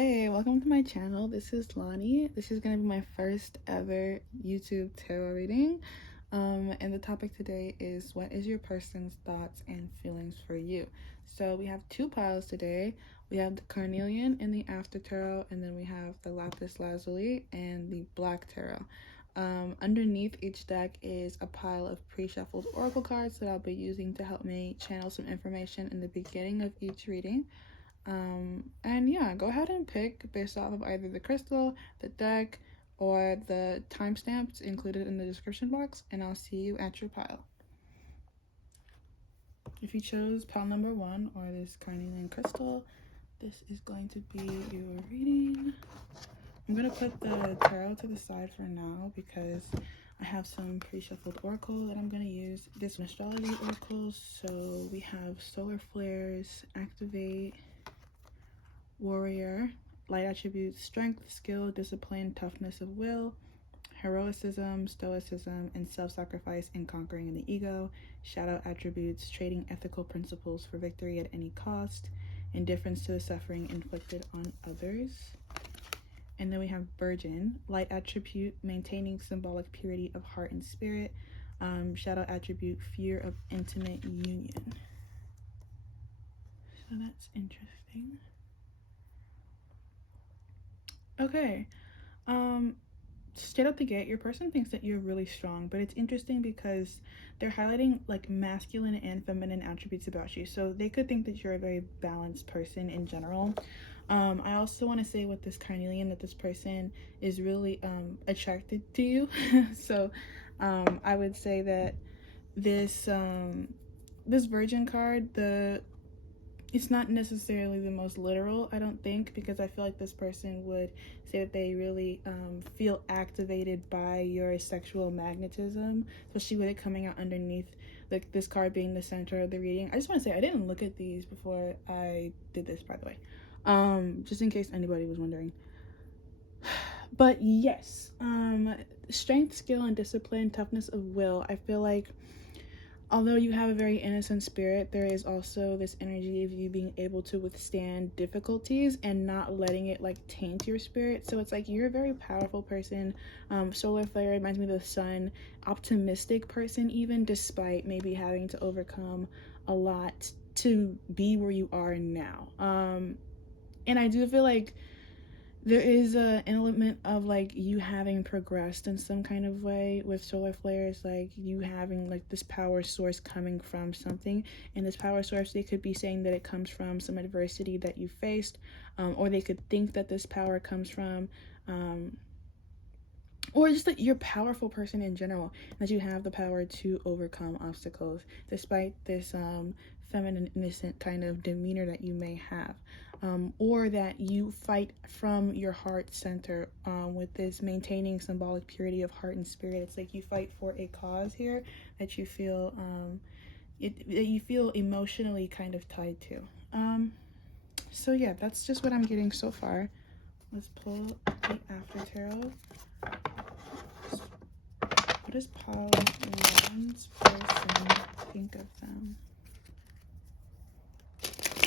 Hey, welcome to my channel. This is Lonnie. This is going to be my first ever YouTube tarot reading. And the topic today is, what is your person's thoughts and feelings for you? So we have two piles today. We have the carnelian and the after tarot, and then we have the lapis lazuli and the black tarot. Underneath each deck is a pile of pre-shuffled oracle cards that I'll be using to help me channel some information in the beginning of each reading. And yeah, go ahead and pick based off of either the crystal, the deck, or the timestamps included in the description box, and I'll see you at your pile. If you chose pile number 1 or this carnelian crystal, this is going to be your reading. I'm going to put the tarot to the side for now because I have some pre-shuffled oracle that I'm going to use. This astrology oracles, so we have solar flares, activate, warrior, light attributes, strength, skill, discipline, toughness of will, heroicism, stoicism, and self-sacrifice and conquering the ego, shadow attributes, trading ethical principles for victory at any cost, indifference to the suffering inflicted on others. And then we have virgin, light attribute, maintaining symbolic purity of heart and spirit, shadow attribute, fear of intimate union. So that's interesting. Okay, straight up the gate, your person thinks that you're really strong, but it's interesting because they're highlighting like masculine and feminine attributes about you. So they could think that you're a very balanced person in general. I also want to say with this carnelian that this person is really attracted to you. So I would say that this this virgin card, it's not necessarily the most literal, I don't think, because I feel like this person would say that they really feel activated by your sexual magnetism, especially with it coming out underneath, like this card being the center of the reading. I just want to say I didn't look at these before I did this, by the way, just in case anybody was wondering. But yes, strength, skill, and discipline, toughness of will. I feel like although you have a very innocent spirit, there is also this energy of you being able to withstand difficulties and not letting it like taint your spirit. So it's like you're a very powerful person. Solar flare reminds me of the sun, optimistic person, even despite maybe having to overcome a lot to be where you are now. And I do feel like there is an element of like you having progressed in some kind of way with solar flares, like you having like this power source coming from something, and this power source, they could be saying that it comes from some adversity that you faced, or they could think that this power comes from or just that you're a powerful person in general, that you have the power to overcome obstacles despite this feminine, innocent kind of demeanor that you may have, or that you fight from your heart center with this maintaining symbolic purity of heart and spirit. It's like you fight for a cause here that you feel that you feel emotionally kind of tied to. So yeah, that's just what I'm getting so far. Let's pull the after tarot. What does pile 1's person think of them?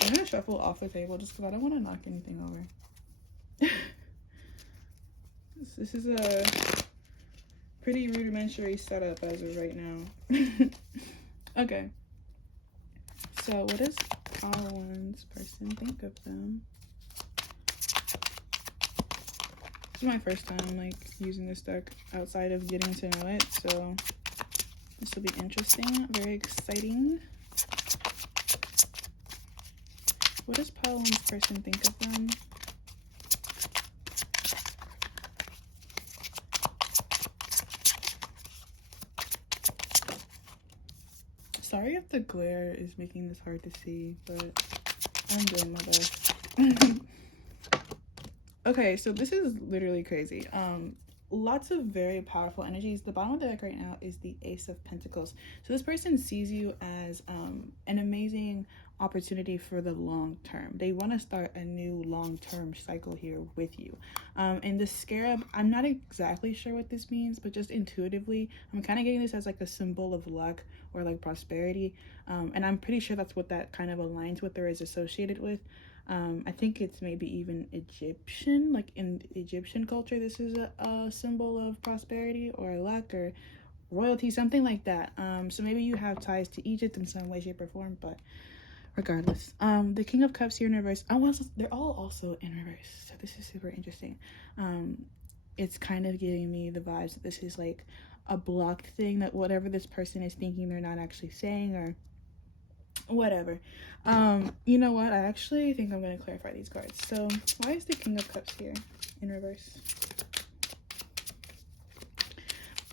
I'm gonna shuffle off the table just because I don't want to knock anything over. This is a pretty rudimentary setup as of right now. Okay. So what does pile 1's person think of them? This is my first time like using this deck outside of getting to know it, so this will be interesting, very exciting. What does pile 1's person think of them? Sorry if the glare is making this hard to see, but I'm doing my best. Okay, so this is literally crazy. Lots of very powerful energies. The bottom of the deck right now is the Ace of Pentacles. So this person sees you as an amazing opportunity for the long term. They want to start a new long-term cycle here with you. And the scarab, I'm not exactly sure what this means, but just intuitively, I'm kind of getting this as like a symbol of luck or like prosperity. And I'm pretty sure that's what that kind of aligns with or is associated with. I think it's maybe even Egyptian, like in Egyptian culture, this is a symbol of prosperity or luck or royalty, something like that. So maybe you have ties to Egypt in some way, shape, or form, but regardless, the King of Cups here in reverse, they're all also in reverse, so this is super interesting. It's kind of giving me the vibes that this is like a blocked thing, that whatever this person is thinking they're not actually saying, or whatever. You know what, I actually think I'm going to clarify these cards. So why is the King of Cups here in reverse?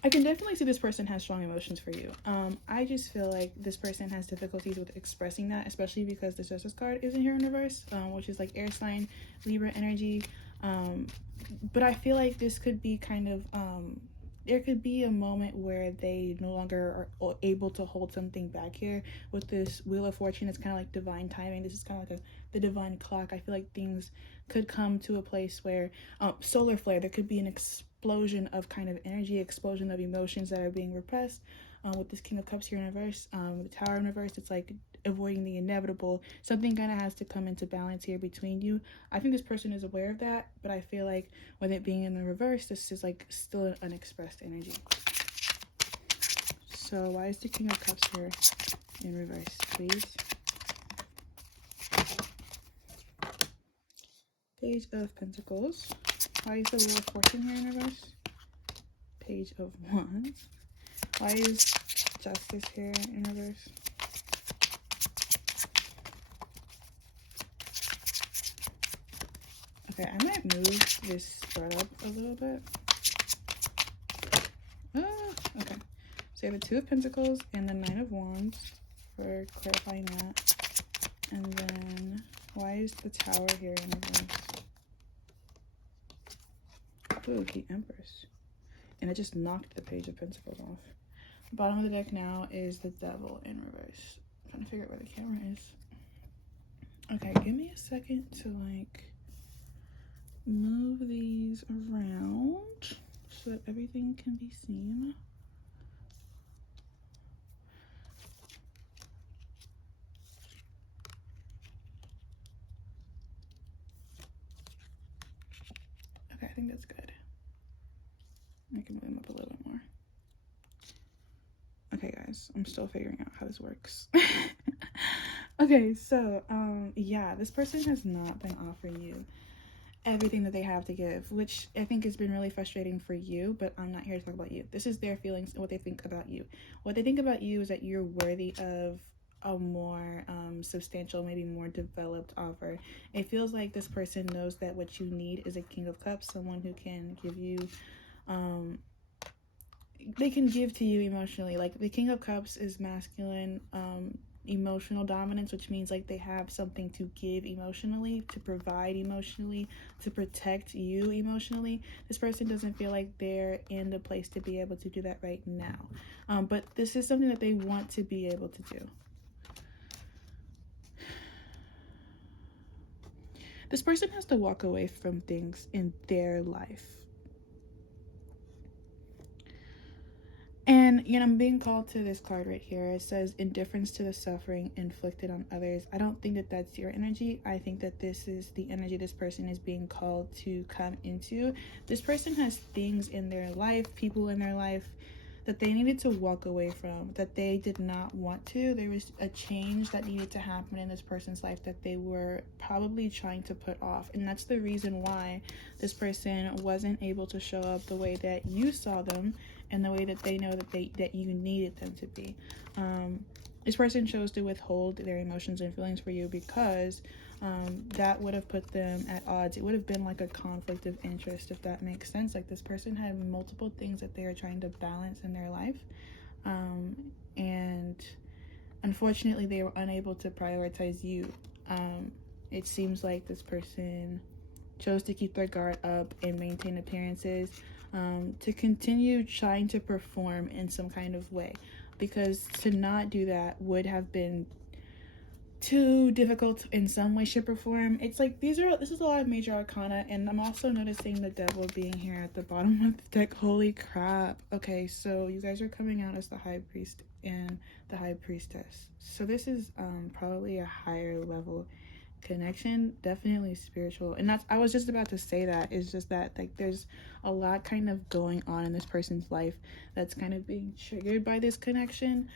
I can definitely see this person has strong emotions for you. I just feel like this person has difficulties with expressing that, especially because the Justice card isn't here in reverse, which is like air sign, Libra energy. But I feel like this could be kind of, there could be a moment where they no longer are able to hold something back here. With this Wheel of Fortune, it's kind of like divine timing. This is kind of like the divine clock. I feel like things could come to a place where, solar flare, there could be an explosion of kind of energy, explosion of emotions that are being repressed. With this King of Cups here in reverse, the Tower in reverse, it's like avoiding the inevitable. Something kind of has to come into balance here between you. I think this person is aware of that, but I feel like with it being in the reverse, this is like still an unexpressed energy. So why is the King of Cups here in reverse, please? Page of Pentacles. Why is the Wheel of Fortune here in reverse? Page of Wands. Why is Justice here in reverse? Okay, I might move this spread up a little bit. Okay. So you have the Two of Pentacles and the Nine of Wands for clarifying that. And then why is the Tower here in reverse? Ooh, the Empress. And it just knocked the Page of Pentacles off. The bottom of the deck now is the Devil in reverse. I'm trying to figure out where the camera is. Okay, give me a second to like move these around so that everything can be seen. Okay, I think that's good. I can move them up a little bit more. Okay, guys, I'm still figuring out how this works. Okay, so yeah, this person has not been offering you everything that they have to give, which I think has been really frustrating for you, but I'm not here to talk about you. This is their feelings and what they think about you. What they think about you is that you're worthy of a more substantial, maybe more developed offer. It feels like this person knows that what you need is a King of Cups, someone who can give you they can give to you emotionally. Like the King of Cups is masculine, emotional dominance, which means like they have something to give emotionally, to provide emotionally, to protect you emotionally. This person doesn't feel like they're in the place to be able to do that right now, but this is something that they want to be able to do. This person has to walk away from things in their life. And, you know, I'm being called to this card right here. It says indifference to the suffering inflicted on others. I don't think that that's your energy. I think that this is the energy this person is being called to come into. This person has things in their life, people in their life that they needed to walk away from, that they did not want to. There was a change that needed to happen in this person's life that they were probably trying to put off. And that's the reason why this person wasn't able to show up the way that you saw them and the way that they know that you needed them to be. This person chose to withhold their emotions and feelings for you because that would have put them at odds. It would have been like a conflict of interest, if that makes sense. Like this person had multiple things that they are trying to balance in their life, and unfortunately they were unable to prioritize you. It seems like this person chose to keep their guard up and maintain appearances, to continue trying to perform in some kind of way, because to not do that would have been too difficult in some way, shape, or form. It's like this is a lot of major arcana, and I'm also noticing the Devil being here at the bottom of the deck. Holy crap. Okay, so you guys are coming out as the High Priest and the High Priestess. So this is probably a higher level connection, definitely spiritual. And that's, I was just about to say that, is just that like there's a lot kind of going on in this person's life that's kind of being triggered by this connection.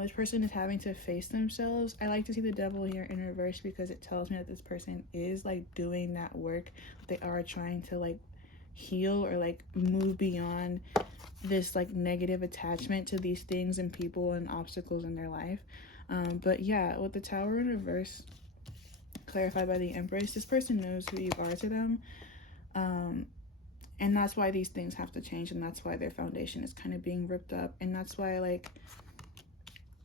This person is having to face themselves. I like to see the devil here in reverse because it tells me that this person is like doing that work. They are trying to like heal or like move beyond this like negative attachment to these things and people and obstacles in their life. But yeah, with the Tower in reverse clarified by the Empress, this person knows who you are to them, and that's why these things have to change, and that's why their foundation is kind of being ripped up, and that's why like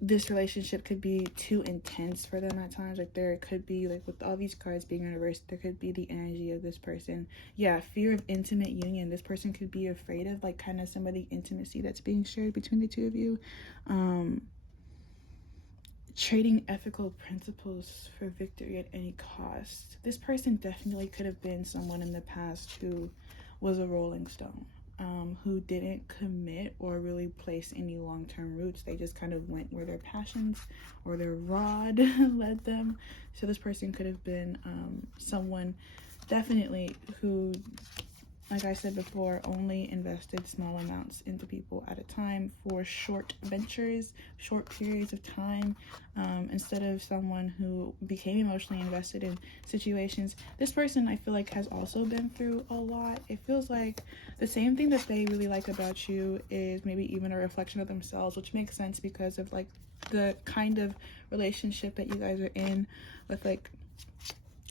this relationship could be too intense for them at times. Like there could be, like with all these cards being reversed, there could be the energy of this person, yeah, fear of intimate union. This person could be afraid of like kind of some of the intimacy that's being shared between the two of you. Trading ethical principles for victory at any cost. This person definitely could have been someone in the past who was a rolling stone, who didn't commit or really place any long-term roots. They just kind of went where their passions or their rod led them. So this person could have been someone definitely who, like I said before, only invested small amounts into people at a time for short ventures, short periods of time, instead of someone who became emotionally invested in situations. This person, I feel like, has also been through a lot. It feels like the same thing that they really like about you is maybe even a reflection of themselves, which makes sense because of like the kind of relationship that you guys are in with like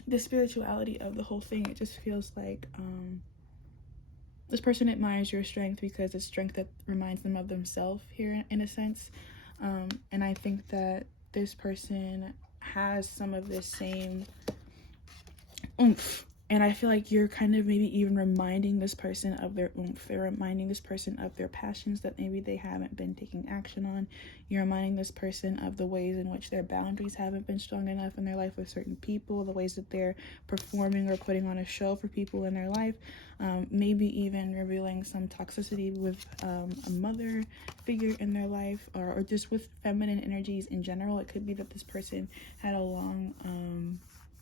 the spirituality of the whole thing. It just feels like this person admires your strength because it's strength that reminds them of themselves here in a sense. And I think that this person has some of this same oomph. And I feel like you're kind of maybe even reminding this person of their oomph. They're reminding this person of their passions that maybe they haven't been taking action on. You're reminding this person of the ways in which their boundaries haven't been strong enough in their life with certain people, the ways that they're performing or putting on a show for people in their life. Maybe even revealing some toxicity with a mother figure in their life, or just with feminine energies in general. It could be that this person had a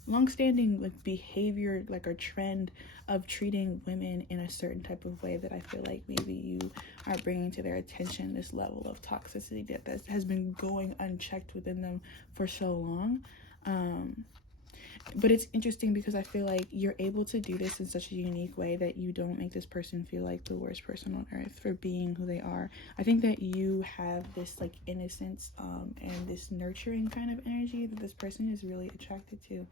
long-standing like behavior, like a trend of treating women in a certain type of way that I feel like maybe you are bringing to their attention, this level of toxicity that has been going unchecked within them for so long. But it's interesting because I feel like you're able to do this in such a unique way that you don't make this person feel like the worst person on earth for being who they are. I think that you have this like innocence and this nurturing kind of energy that this person is really attracted to,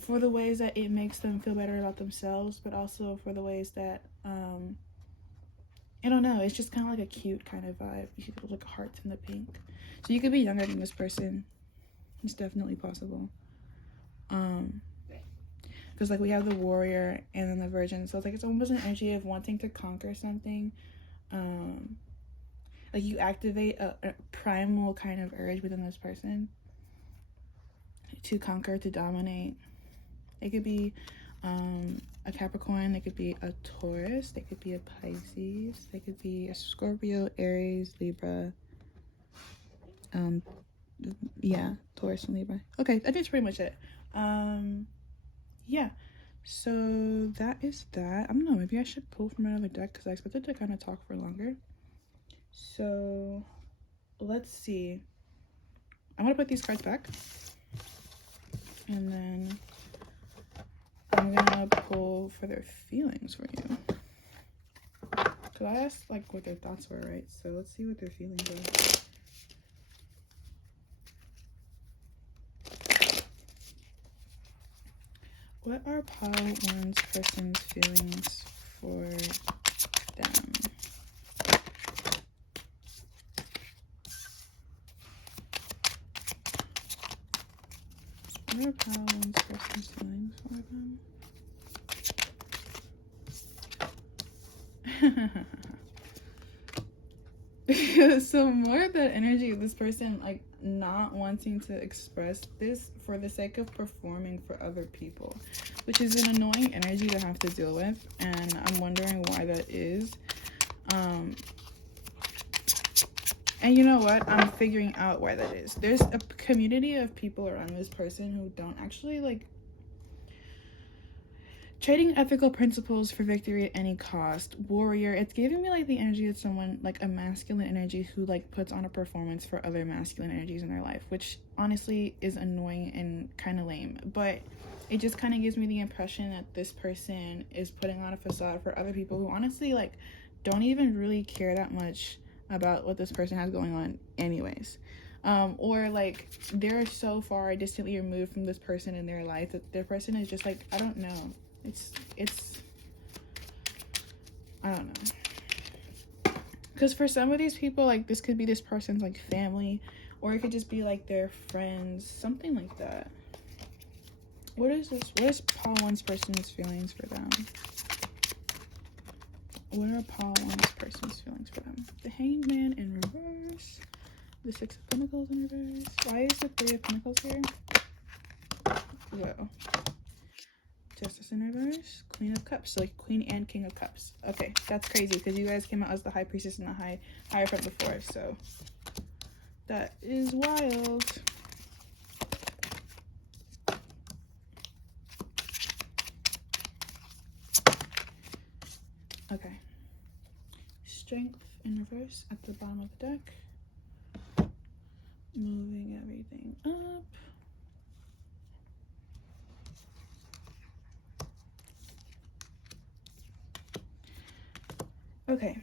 for the ways that it makes them feel better about themselves, but also for the ways that I don't know, it's just kind of like a cute kind of vibe. You should look hearts in the pink. So you could be younger than this person. It's definitely possible. Because like we have the warrior and then the virgin, so it's like it's almost an energy of wanting to conquer something. Like you activate a primal kind of urge within this person to conquer, to dominate. It could be a Capricorn, they could be a Taurus, they could be a Pisces, they could be a Scorpio, Aries, Libra. Yeah, Taurus and Libra. Okay, I think that's pretty much it. Yeah, so that is that. I don't know, maybe I should pull from another deck because I expected to kind of talk for longer. So let's see. I'm gonna put these cards back, and then I'm gonna pull for their feelings for you. Because I asked like what their thoughts were, right? So let's see what their feelings are. What are pile one's person's feelings for them? What are pile one's person's feelings for them? So more of that energy of this person like not wanting to express this for the sake of performing for other people, which is an annoying energy to have to deal with, and I'm wondering why that is. And you know what? I'm figuring out why that is. There's a community of people around this person who don't actually like trading ethical principles for victory at any cost. Warrior. It's giving me like the energy of someone like a masculine energy who like puts on a performance for other masculine energies in their life, which honestly is annoying and kind of lame. But it just kind of gives me the impression that this person is putting on a facade for other people who honestly like don't even really care that much about what this person has going on anyways. Or like they're so far distantly removed from this person in their life that their person is just like, I don't know, it's I don't know, because for some of these people like this could be this person's like family, or it could just be like their friends, something like that. What is this? What is Paul One's person's feelings for them? What are Paul One's person's feelings for them? The Hanged Man in reverse, the Six of Pentacles in reverse. Why is the Three of Pentacles here? Whoa. Justice in reverse, Queen of Cups, so like Queen and King of Cups. Okay, that's crazy because you guys came out as the High Priestess and the Hierophant before, so that is wild. Okay, Strength in reverse at the bottom of the deck, moving everything up. Okay,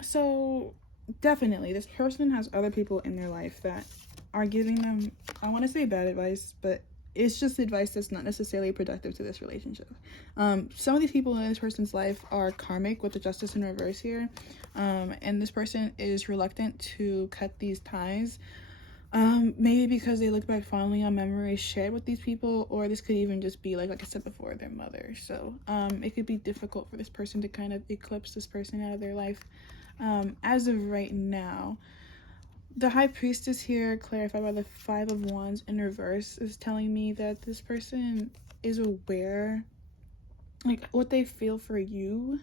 so definitely this person has other people in their life that are giving them, I want to say bad advice, but it's just advice that's not necessarily productive to this relationship. Some of these people in this person's life are karmic with the Justice in reverse here, and this person is reluctant to cut these ties, maybe because they look back fondly on memories shared with these people, or this could even just be like I said before, their mother. So it could be difficult for this person to kind of eclipse this person out of their life. As of right now, the High Priestess here, clarified by the Five of Wands in reverse, is telling me that this person is aware, like what they feel for you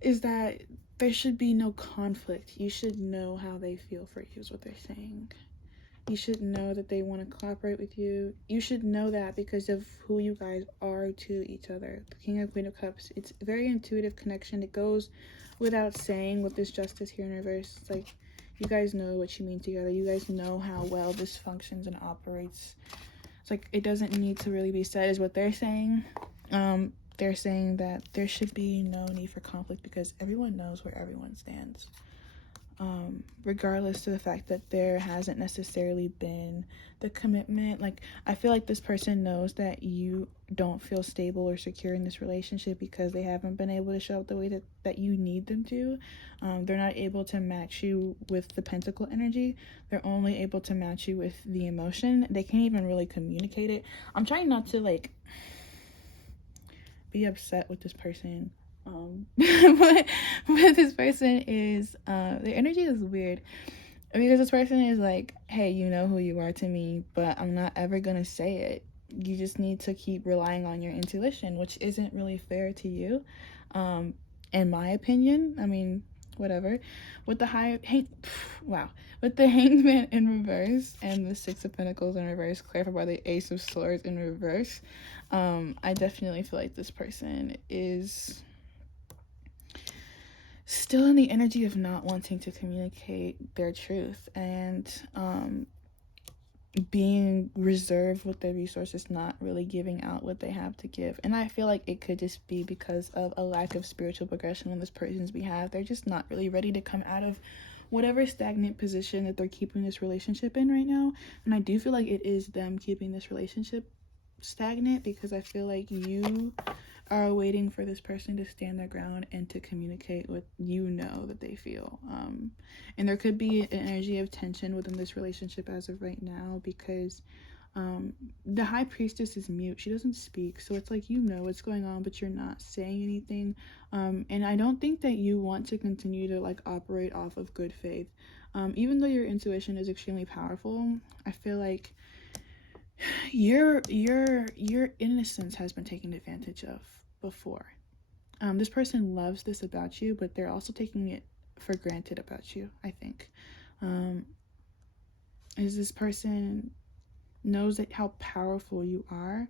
is that there should be no conflict. You should know how they feel for you is what they're saying. You should know that they want to cooperate with you. You should know that because of who you guys are to each other. The King and Queen of Cups, it's a very intuitive connection. It goes without saying with this Justice here in reverse. It's like, you guys know what you mean together. You guys know how well this functions and operates. It's like, it doesn't need to really be said is what they're saying. They're saying that there should be no need for conflict because everyone knows where everyone stands. Regardless to the fact that there hasn't necessarily been the commitment. Like, I feel like this person knows that you don't feel stable or secure in this relationship because they haven't been able to show up the way that you need them to. They're not able to match you with the pentacle energy. They're only able to match you with the emotion. They can't even really communicate it. I'm trying not to like be upset with this person, but this person is their energy is weird because this person is like, hey, you know who you are to me, but I'm not ever gonna say it. You just need to keep relying on your intuition, which isn't really fair to you, in my opinion. I mean, whatever. With the with the Hanged Man in reverse and the Six of Pentacles in reverse, clarified by the Ace of Swords in reverse, I definitely feel like this person is still in the energy of not wanting to communicate their truth and being reserved with their resources, not really giving out what they have to give. And I feel like it could just be because of a lack of spiritual progression on this person's behalf. They're just not really ready to come out of whatever stagnant position that they're keeping this relationship in right now. And I do feel like it is them keeping this relationship stagnant because I feel like you are waiting for this person to stand their ground and to communicate what you know that they feel. And there could be an energy of tension within this relationship as of right now because the High Priestess is mute. She doesn't speak. So it's like, you know what's going on, but you're not saying anything. And I don't think that you want to continue to like operate off of good faith. Even though your intuition is extremely powerful, I feel like your innocence has been taken advantage of before. This person loves this about you, but they're also taking it for granted about you, I think. Is this person knows that how powerful you are,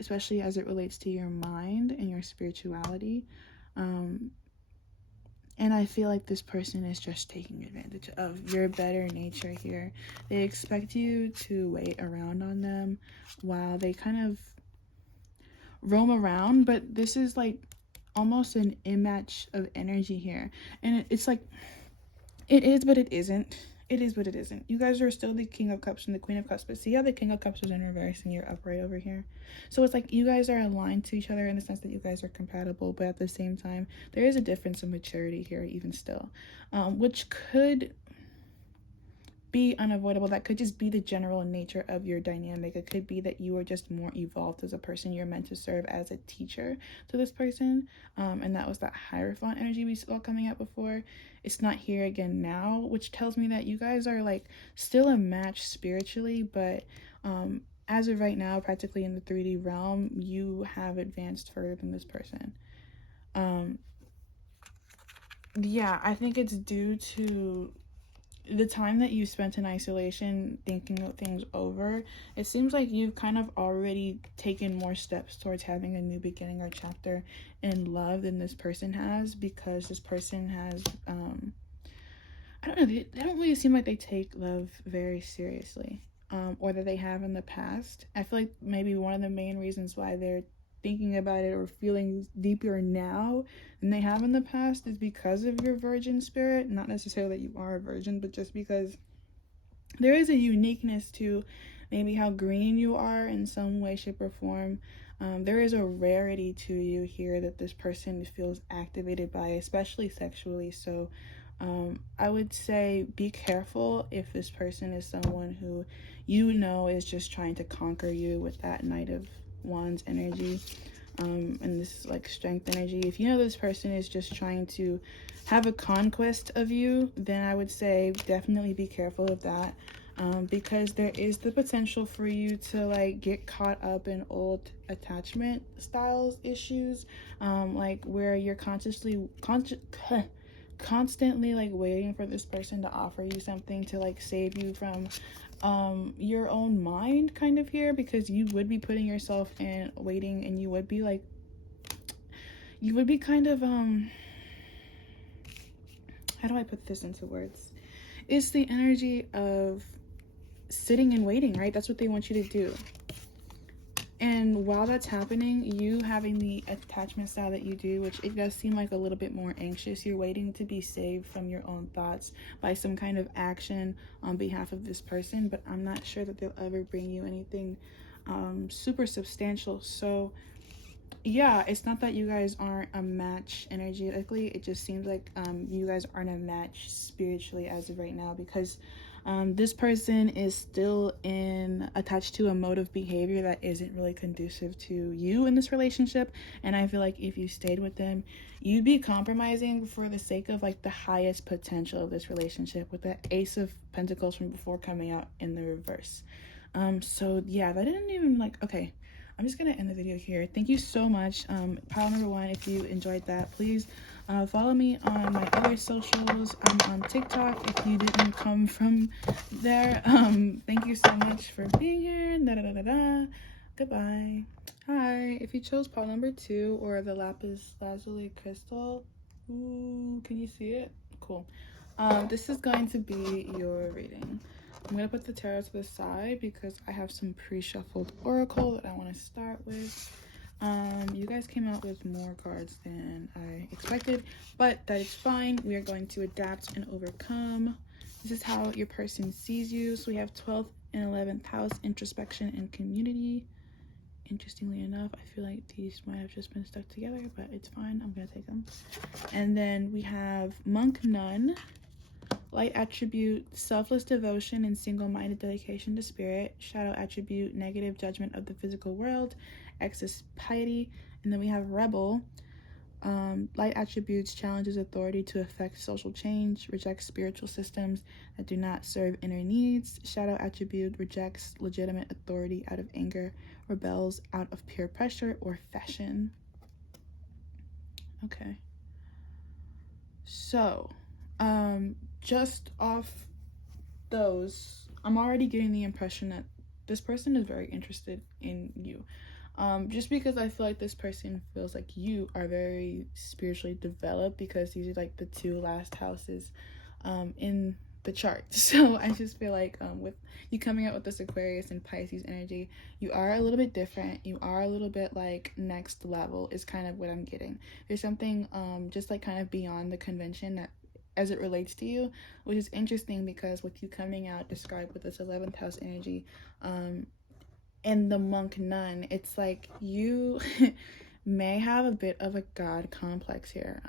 especially as it relates to your mind and your spirituality. And I feel like this person is just taking advantage of your better nature here. They expect you to wait around on them while they kind of roam around, but this is like almost an immatch of energy here. And it's like, it is, but it isn't. It is, but it isn't. You guys are still the King of Cups and the Queen of Cups, but see how the King of Cups was in reverse and you're upright over here? So it's like you guys are aligned to each other in the sense that you guys are compatible, but at the same time, there is a difference in maturity here, even still, which could be unavoidable. That could just be the general nature of your dynamic. It could be that you are just more evolved as a person. You're meant to serve as a teacher to this person, and that was that Hierophant energy we saw coming out before. It's not here again now, which tells me that you guys are like still a match spiritually, but as of right now, practically in the 3D realm, you have advanced further than this person. Yeah, I think it's due to the time that you spent in isolation thinking things over. It seems like you've kind of already taken more steps towards having a new beginning or chapter in love than this person has, because this person has I don't know, they don't really seem like they take love very seriously, or that they have in the past. I feel like maybe one of the main reasons why they're thinking about it or feeling deeper now than they have in the past is because of your virgin spirit. Not necessarily that you are a virgin, but just because there is a uniqueness to maybe how green you are in some way, shape, or form. There is a rarity to you here that this person feels activated by, especially sexually. So I would say be careful if this person is someone who you know is just trying to conquer you with that Knight of Wands energy, and this like strength energy. If you know this person is just trying to have a conquest of you, then I would say definitely be careful of that, because there is the potential for you to like get caught up in old attachment styles issues, like where you're constantly like waiting for this person to offer you something to like save you from your own mind kind of here, because you would be putting yourself in waiting, and you would be like, you would be kind of how do I put this into words? It's the energy of sitting and waiting, right? That's what they want you to do. And while that's happening, you having the attachment style that you do, which it does seem like a little bit more anxious, you're waiting to be saved from your own thoughts by some kind of action on behalf of this person, but I'm not sure that they'll ever bring you anything super substantial. So yeah, it's not that you guys aren't a match energetically, it just seems like you guys aren't a match spiritually as of right now, because this person is still attached to a mode of behavior that isn't really conducive to you in this relationship. And I feel like if you stayed with them, you'd be compromising for the sake of like the highest potential of this relationship, with the Ace of Pentacles from before coming out in the reverse. So yeah, that didn't even like, okay, I'm just gonna end the video here. Thank you so much. Pile number one, if you enjoyed that, please follow me on my other socials. I'm on TikTok if you didn't come from there. Thank you so much for being here. Da da da da da. Goodbye. Hi. If you chose pile number two or the lapis lazuli crystal, ooh, can you see it? Cool. This is going to be your reading. I'm going to put the tarot to the side because I have some pre-shuffled oracle that I want to start with. You guys came out with more cards than I expected, but that is fine. We are going to adapt and overcome. This is how your person sees you. So we have 12th and 11th house, introspection and community. Interestingly enough, I feel like these might have just been stuck together, but it's fine. I'm going to take them. And then we have monk, nun, light attribute, selfless devotion and single-minded dedication to spirit. Shadow attribute, negative judgment of the physical world. Excess piety. And then we have rebel. Light attributes, challenges authority to effect social change. Rejects spiritual systems that do not serve inner needs. Shadow attribute, rejects legitimate authority out of anger. Rebels out of peer pressure or fashion. Okay. So Just off those, I'm already getting the impression that this person is very interested in you. Just because I feel like this person feels like you are very spiritually developed, because these are like the two last houses in the chart. So I just feel like with you coming out with this Aquarius and Pisces energy, you are a little bit different. You are a little bit like next level is kind of what I'm getting. There's something just like kind of beyond the convention that as it relates to you, which is interesting because with you coming out described with this 11th house energy and the monk nun, it's like you may have a bit of a god complex here,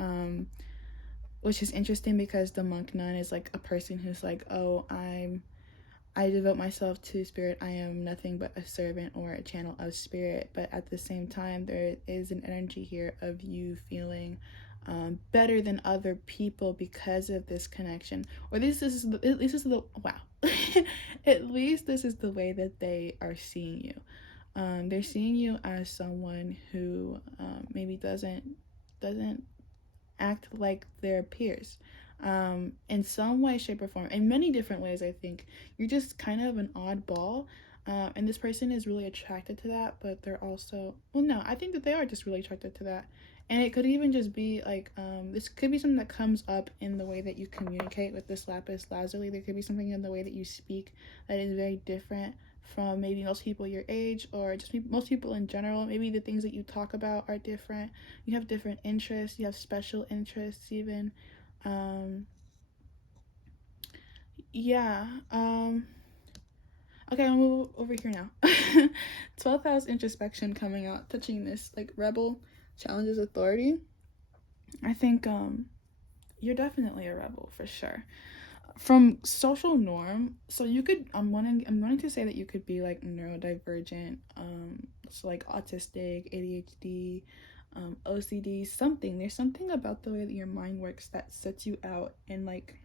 which is interesting because the monk nun is like a person who's like, oh, I devote myself to spirit. I am nothing but a servant or a channel of spirit. But at the same time, there is an energy here of you feeling better than other people because of this connection. Or at least this is the wow. At least this is the way that they are seeing you. They're seeing you as someone who maybe doesn't act like their peers. In some way, shape, or form, in many different ways. I think you're just kind of an oddball, and this person is really attracted to that, but they're also, well, no, I think that they are just really attracted to that. And it could even just be like, this could be something that comes up in the way that you communicate with this lapis lazuli. There could be something in the way that you speak that is very different from maybe most people your age, or just most people in general. Maybe the things that you talk about are different. You have different interests. You have special interests even. Yeah. Okay, I'll move over here now. 12th house introspection coming out, touching this like rebel challenges authority. I think you're definitely a rebel for sure. From social norm, so you could I'm wanting to say that you could be like neurodivergent, so like autistic, ADHD, OCD, something. There's something about the way that your mind works that sets you out and like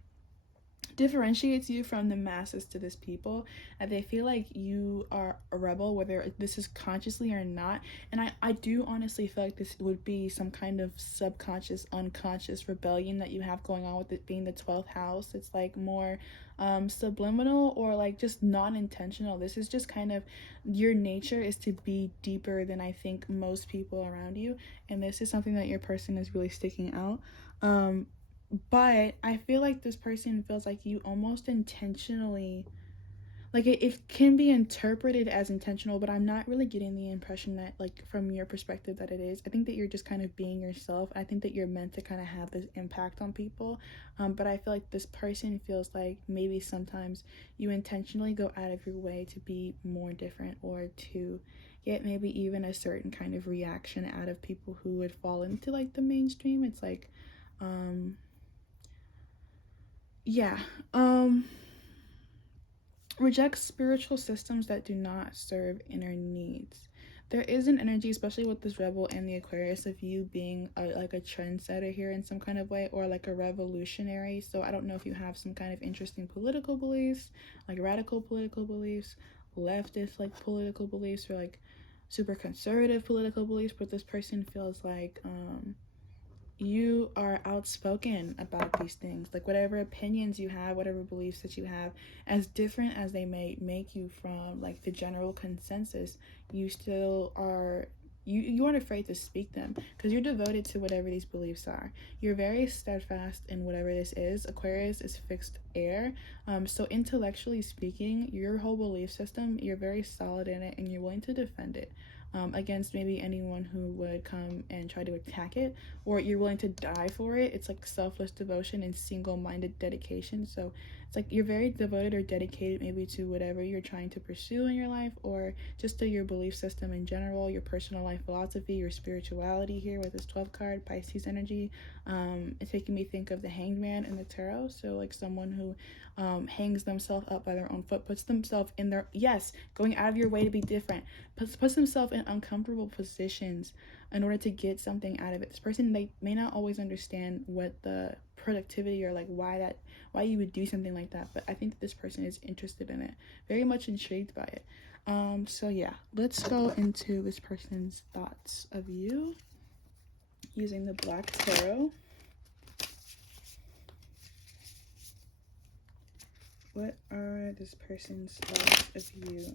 differentiates you from the masses to this people, and they feel like you are a rebel, whether this is consciously or not. And I do honestly feel like this would be some kind of subconscious, unconscious rebellion that you have going on with it being the 12th house. It's like more subliminal or like just non-intentional. This is just kind of your nature is to be deeper than I think most people around you, and this is something that your person is really sticking out. But I feel like this person feels like you almost intentionally, like it can be interpreted as intentional, but I'm not really getting the impression that like from your perspective that it is. I think that you're just kind of being yourself. I think that you're meant to kind of have this impact on people, but I feel like this person feels like maybe sometimes you intentionally go out of your way to be more different, or to get maybe even a certain kind of reaction out of people who would fall into like the mainstream. It's like yeah, reject spiritual systems that do not serve inner needs. There is an energy, especially with this rebel and the Aquarius, of you being like a trendsetter here in some kind of way, or like a revolutionary. So I don't know if you have some kind of interesting political beliefs, like radical political beliefs, leftist like political beliefs, or like super conservative political beliefs, but this person feels like you are outspoken about these things. Like whatever opinions you have, whatever beliefs that you have, as different as they may make you from like the general consensus, you still are, you aren't afraid to speak them because you're devoted to whatever these beliefs are. You're very steadfast in whatever this is. Aquarius is fixed air, so intellectually speaking, your whole belief system, you're very solid in it and you're willing to defend it against maybe anyone who would come and try to attack it, or you're willing to die for it. It's like selfless devotion and single-minded dedication. So it's like you're very devoted or dedicated maybe to whatever you're trying to pursue in your life, or just to your belief system in general, your personal life philosophy, your spirituality here with this 12th card, Pisces energy. It's making me think of the Hanged Man in the tarot. So like someone who hangs themselves up by their own foot, puts themselves in their, yes, going out of your way to be different, puts themselves in uncomfortable positions in order to get something out of it. This person, they may not always understand what the productivity or like why you would do something like that, but I think that this person is interested in it, very much intrigued by it. So yeah, let's go into this person's thoughts of you using the Black Tarot. What are this person's thoughts of you?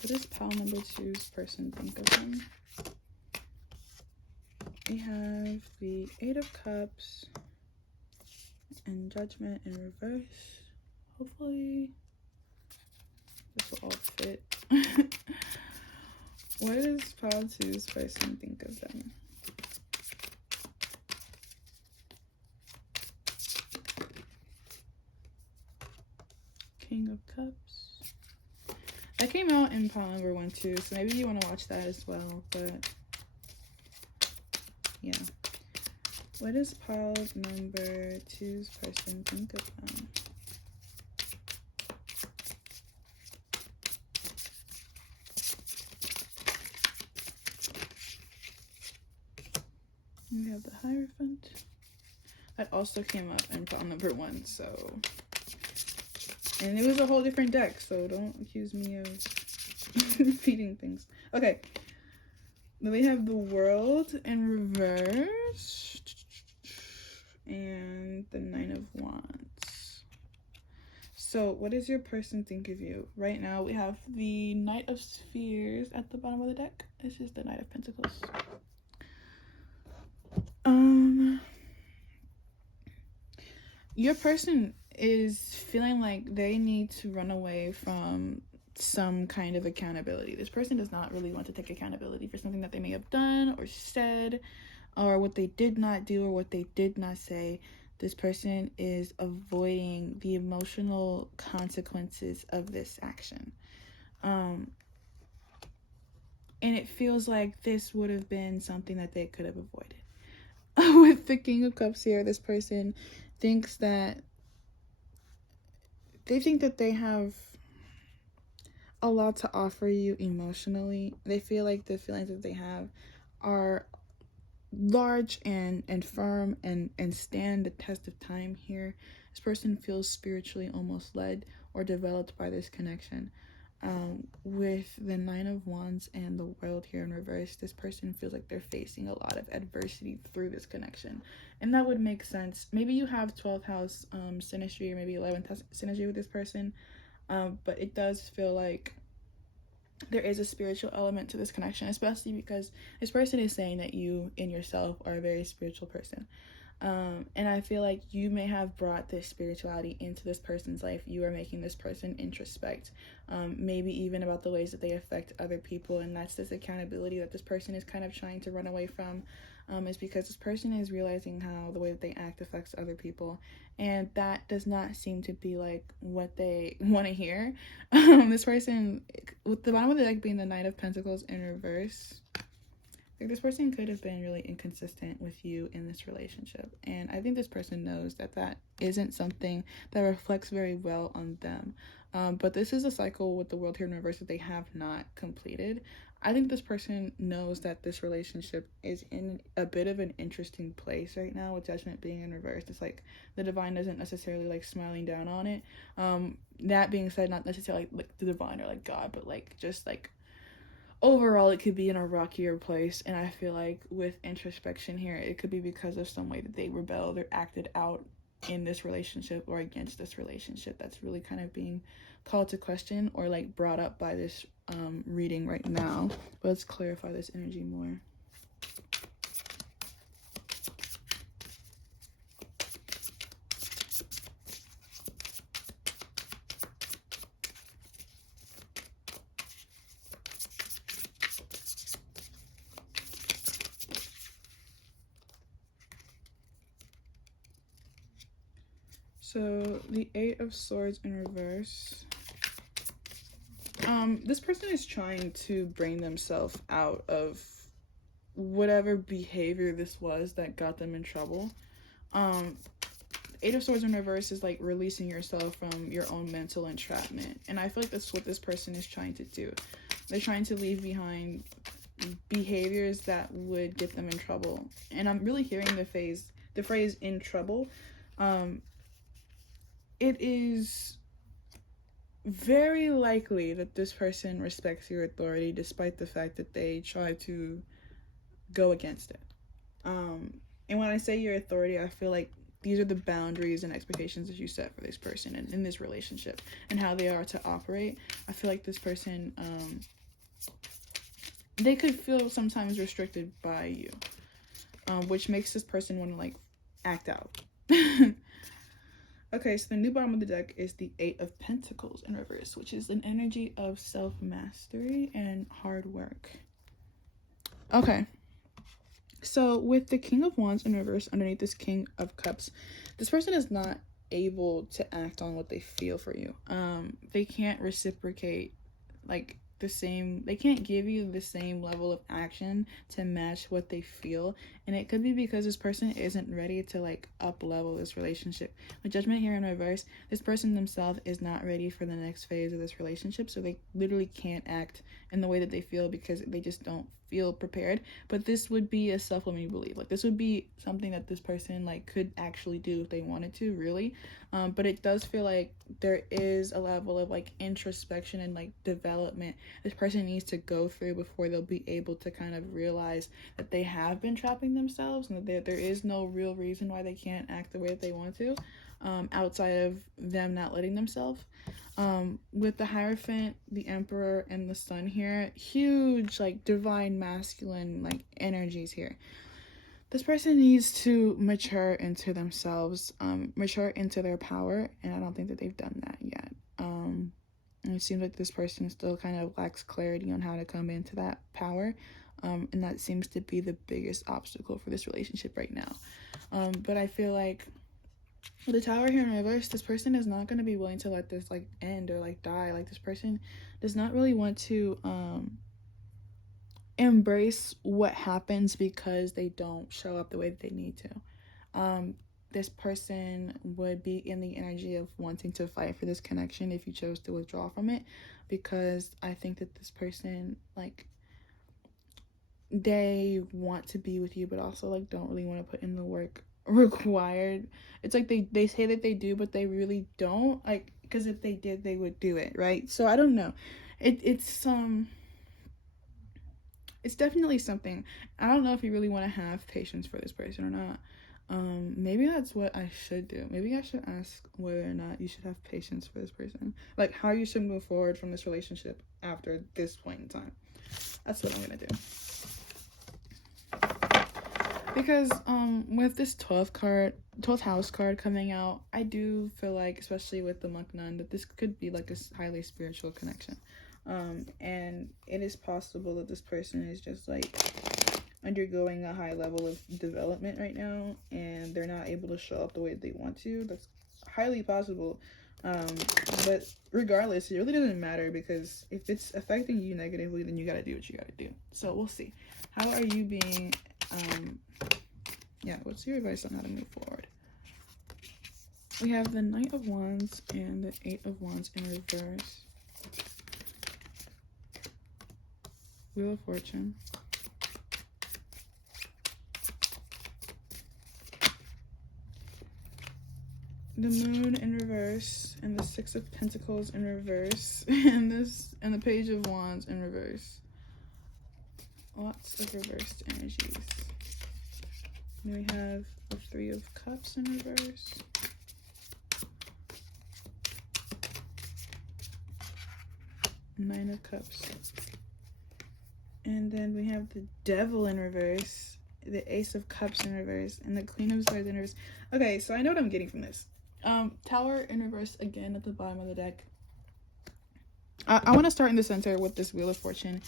What does pile number 2's person think of them? We have the 8 of Cups and Judgment in reverse. Hopefully this will all fit. What does pile 2's person think of them? King of Cups. That came out in pile number 1 too, so maybe you want to watch that as well, but yeah. What does pile number 2's person think of them? We have the Hierophant. That also came up in pile number 1, so. And it was a whole different deck, so don't accuse me of repeating things. Okay. Then we have the World in reverse. And the 9 of Wands. So what does your person think of you? Right now we have the Knight of Spheres at the bottom of the deck. This is the Knight of Pentacles. Your person is feeling like they need to run away from some kind of accountability. This person does not really want to take accountability for something that they may have done or said, or what they did not do or what they did not say. This person is avoiding the emotional consequences of this action. And it feels like this would have been something that they could have avoided. With the King of Cups here, this person thinks that they have a lot to offer you emotionally. They feel like the feelings that they have are large and firm and stand the test of time here. This person feels spiritually almost led or developed by this connection. With the 9 of Wands and the World here in reverse, this person feels like they're facing a lot of adversity through this connection, and that would make sense. Maybe you have 12th house synastry, or maybe 11th house synastry with this person, but it does feel like there is a spiritual element to this connection, especially because this person is saying that you in yourself are a very spiritual person. And I feel like you may have brought this spirituality into this person's life. You are making this person introspect, maybe even about the ways that they affect other people. And that's this accountability that this person is kind of trying to run away from, is because this person is realizing how the way that they act affects other people. And that does not seem to be like what they want to hear. This person, with the bottom of the deck being the Knight of Pentacles in reverse, like this person could have been really inconsistent with you in this relationship, and I think this person knows that that isn't something that reflects very well on them. But this is a cycle with the World here in reverse that they have not completed. I think this person knows that this relationship is in a bit of an interesting place right now, with Judgment being in reverse. It's like the divine doesn't necessarily like smiling down on it. That being said, not necessarily like the divine or like God, but like just like overall it could be in a rockier place. And I feel like with introspection here, it could be because of some way that they rebelled or acted out in this relationship or against this relationship that's really kind of being called to question or like brought up by this reading right now. But let's clarify this energy more. So the 8 of Swords in reverse. This person is trying to bring themselves out of whatever behavior this was that got them in trouble. 8 of Swords in reverse is like releasing yourself from your own mental entrapment. And I feel like that's what this person is trying to do. They're trying to leave behind behaviors that would get them in trouble. And I'm really hearing the phrase in trouble. It is very likely that this person respects your authority despite the fact that they try to go against it. And when I say your authority, I feel like these are the boundaries and expectations that you set for this person and in this relationship and how they are to operate. I feel like this person, they could feel sometimes restricted by you, which makes this person want to like act out. Okay, so the new bottom of the deck is the Eight of Pentacles in reverse, which is an energy of self-mastery and hard work. Okay, so with the King of Wands in reverse underneath this King of Cups, this person is not able to act on what they feel for you. They can't reciprocate like the same, they can't give you the same level of action to match what they feel, and it could be because this person isn't ready to like up level this relationship. With Judgment here in reverse, this person themselves is not ready for the next phase of this relationship, so they literally can't act in the way that they feel because they just don't feel prepared. But this would be a self-limiting belief, like this would be something that this person like could actually do if they wanted to, really. But it does feel like there is a level of like introspection and like development this person needs to go through before they'll be able to kind of realize that they have been trapping themselves and that there is no real reason why they can't act the way that they want to, outside of them not letting themselves. With the Hierophant, the Emperor, and the Sun here, huge like divine masculine like energies here. This person needs to mature into themselves, mature into their power, and I don't think that they've done that yet. And it seems like this person still kind of lacks clarity on how to come into that power, and that seems to be the biggest obstacle for this relationship right now. But I feel like with the Tower here in reverse, this person is not going to be willing to let this like end or like die. Like this person does not really want to embrace what happens because they don't show up the way that they need to. This person would be in the energy of wanting to fight for this connection if you chose to withdraw from it, because I think that this person, like, they want to be with you but also like don't really want to put in the work required. It's like they say that they do but they really don't, like, because if they did they would do it, right? So I don't know, it's definitely something. I don't know if you really want to have patience for this person or not. Maybe that's what I should do. Maybe I should ask whether or not you should have patience for this person, like how you should move forward from this relationship after this point in time. That's what I'm gonna do, because with this 12th house card coming out, I do feel like, especially with the Monk Nun, that this could be like a highly spiritual connection. And it is possible that this person is just like undergoing a high level of development right now and they're not able to show up the way they want to. That's highly possible. But regardless, it really doesn't matter, because if it's affecting you negatively, then you gotta do what you gotta do. So we'll see. How are you being, what's your advice on how to move forward? We have the Knight of Wands and the Eight of Wands in reverse. Wheel of Fortune. The Moon in reverse, and the Six of Pentacles in reverse, and the Page of Wands in reverse. Lots of reversed energies. And we have the Three of Cups in reverse. Nine of Cups. And then we have the Devil in reverse, the Ace of Cups in reverse, and the Queen of Swords in reverse. Okay, so I know what I'm getting from this. Tower in reverse again at the bottom of the deck. I want to start in the center with this Wheel of Fortune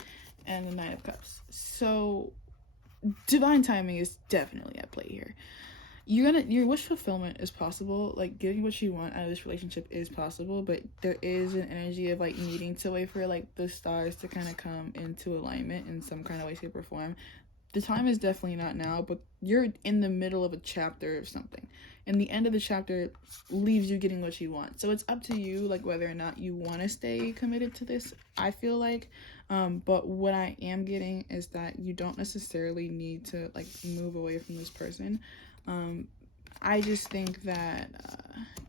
and the Nine of Cups. So divine timing is definitely at play here. Your wish fulfillment is possible, like getting what you want out of this relationship is possible, but there is an energy of like needing to wait for like the stars to kind of come into alignment in some kind of way, shape, or form. The time is definitely not now, but you're in the middle of a chapter of something, and the end of the chapter leaves you getting what you want. So it's up to you, like whether or not you want to stay committed to this, I feel like. But what I am getting is that you don't necessarily need to like move away from this person. I just think that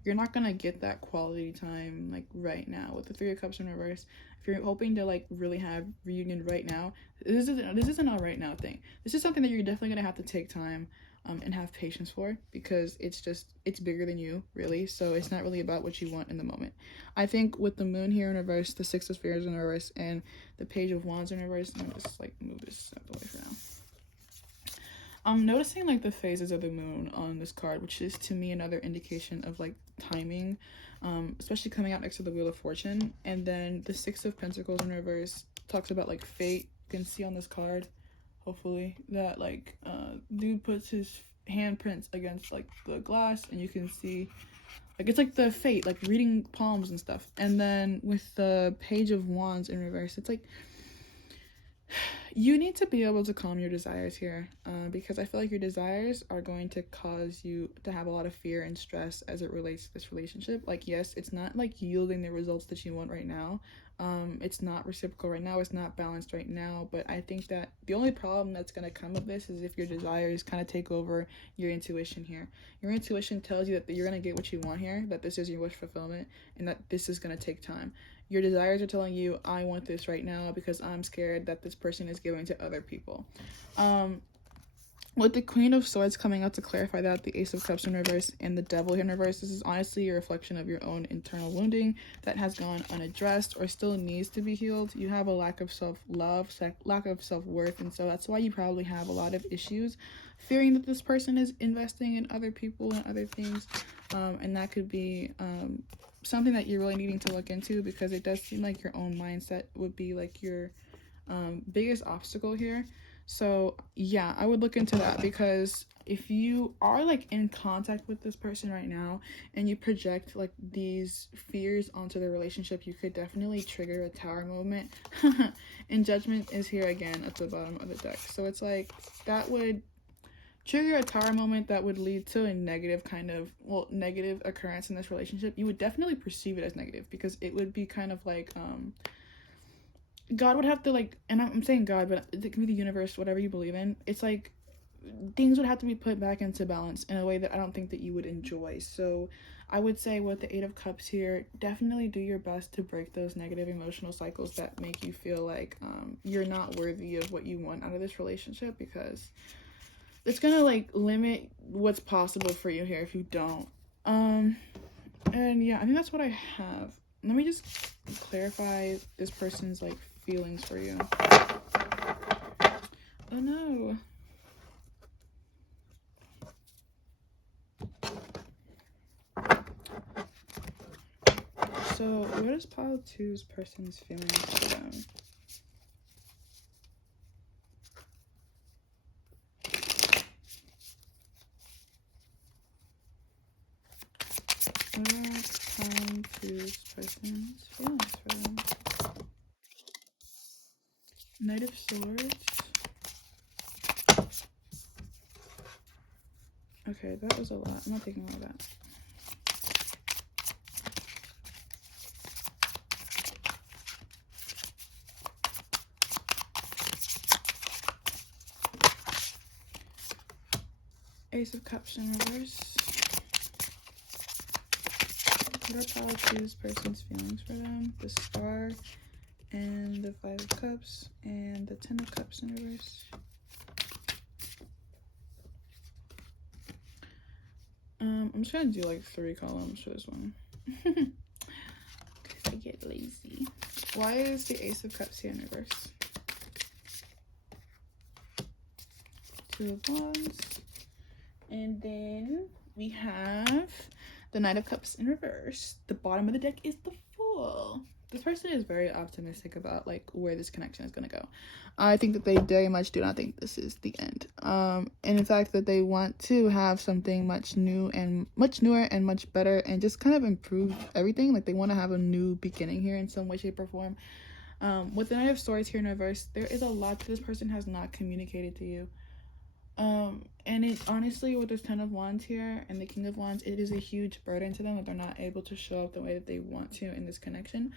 you're not gonna get that quality time like right now with the Three of Cups in reverse. If you're hoping to like really have reunion right now, this isn't a right now thing. This is something that you're definitely gonna have to take time and have patience for, because it's bigger than you, really. So it's not really about what you want in the moment. I think with the moon here in reverse, the Six of Spheres in reverse, and the Page of Wands in reverse, I'm gonna just like move this out the way for now. I'm noticing like the phases of the moon on this card, which is to me another indication of like timing, especially coming out next to the Wheel of Fortune. And then the Six of Pentacles in reverse talks about like fate. You can see on this card, hopefully, that like dude puts his handprints against like the glass, and you can see like it's like the fate, like reading palms and stuff. And then with the Page of Wands in reverse, it's like you need to be able to calm your desires here, because I feel like your desires are going to cause you to have a lot of fear and stress as it relates to this relationship. Like, yes, it's not like yielding the results that you want right now. It's not reciprocal right now. It's not balanced right now. But I think that the only problem that's going to come of this is if your desires kind of take over your intuition here. Your intuition tells you that you're going to get what you want here, that this is your wish fulfillment, and that this is going to take time. Your desires are telling you, I want this right now because I'm scared that this person is giving to other people. With the Queen of Swords coming out to clarify that, the Ace of Cups in reverse, and the Devil in reverse, this is honestly a reflection of your own internal wounding that has gone unaddressed or still needs to be healed. You have a lack of self-love, lack of self-worth, and so that's why you probably have a lot of issues fearing that this person is investing in other people and other things, and that could be something that you're really needing to look into, because it does seem like your own mindset would be like your biggest obstacle here. So yeah, I would look into that, because if you are like in contact with this person right now and you project like these fears onto the relationship, you could definitely trigger a Tower moment. And Judgment is here again at the bottom of the deck, so it's like that would trigger a Tower moment that would lead to a negative negative occurrence in this relationship. You would definitely perceive it as negative, because it would be kind of like God would have to like, and I'm saying God, but it can be the universe, whatever you believe in. It's like things would have to be put back into balance in a way that I don't think that you would enjoy. So I would say with the Eight of Cups here, definitely do your best to break those negative emotional cycles that make you feel like you're not worthy of what you want out of this relationship, because it's gonna like limit what's possible for you here if you don't. And yeah, I think that's what I have. Let me just clarify this person's like feelings for you. Oh no. So what is pile 2's person's feelings for them? What are pile 2's person's feelings for them? Knight of Swords. Okay, that was a lot. I'm not taking all of that. Ace of Cups in reverse. What are pile 2's person's feelings for them? The Star and the Five of Cups and the Ten of Cups in reverse. I'm just gonna do like 3 columns for this one, because I get lazy. Why is the Ace of Cups here in reverse? Two of Wands, and then we have the Knight of Cups in reverse. The bottom of the deck is the Fool. This person is very optimistic about like where this connection is going to go. I think that they very much do not think this is the end. And in fact that they want to have something much newer and much better, and just kind of improve everything. Like they want to have a new beginning here in some way, shape, or form. With the Knight of Swords here in reverse, there is a lot that this person has not communicated to you. And it honestly, with this Ten of Wands here and the King of Wands, it is a huge burden to them that they're not able to show up the way that they want to in this connection.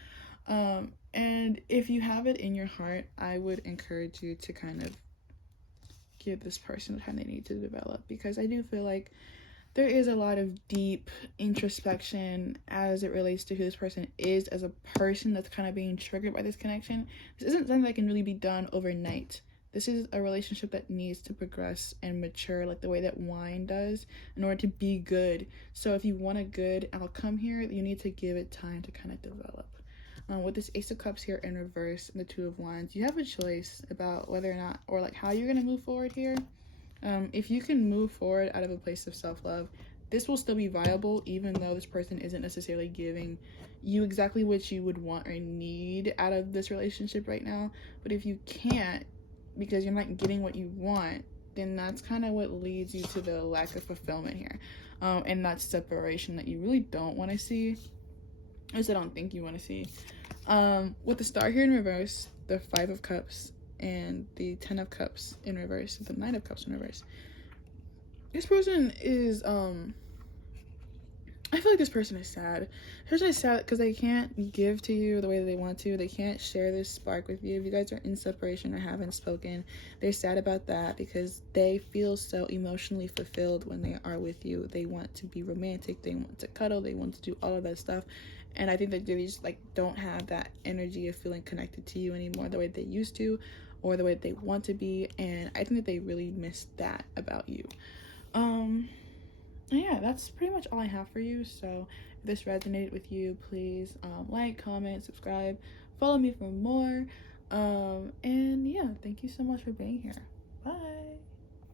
And if you have it in your heart, I would encourage you to kind of give this person the time they need to develop, because I do feel like there is a lot of deep introspection as it relates to who this person is as a person that's kind of being triggered by this connection. This isn't something that can really be done overnight. This is a relationship that needs to progress and mature like the way that wine does in order to be good. So if you want a good outcome here, you need to give it time to kind of develop. With this Ace of Cups here in reverse and the Two of Wands, you have a choice about whether or not, or like how you're going to move forward here. If you can move forward out of a place of self-love, this will still be viable even though this person isn't necessarily giving you exactly what you would want or need out of this relationship right now. But if you can't, because you're not getting what you want, then that's kind of what leads you to the lack of fulfillment here. And that separation that you really don't want to see, at least I don't think you want to see. With the Star here in reverse, the Five of Cups, and the Ten of Cups in reverse, the Nine of Cups in reverse. This person is, I feel like this person is sad. This person is sad because they can't give to you the way that they want to. They can't share this spark with you. If you guys are in separation or haven't spoken, they're sad about that because they feel so emotionally fulfilled when they are with you. They want to be romantic. They want to cuddle. They want to do all of that stuff. And I think that they just like don't have that energy of feeling connected to you anymore the way they used to or the way that they want to be. And I think that they really miss that about you. Yeah, that's pretty much all I have for you. So if this resonated with you, please like, comment, subscribe, follow me for more. And yeah, thank you so much for being here. Bye.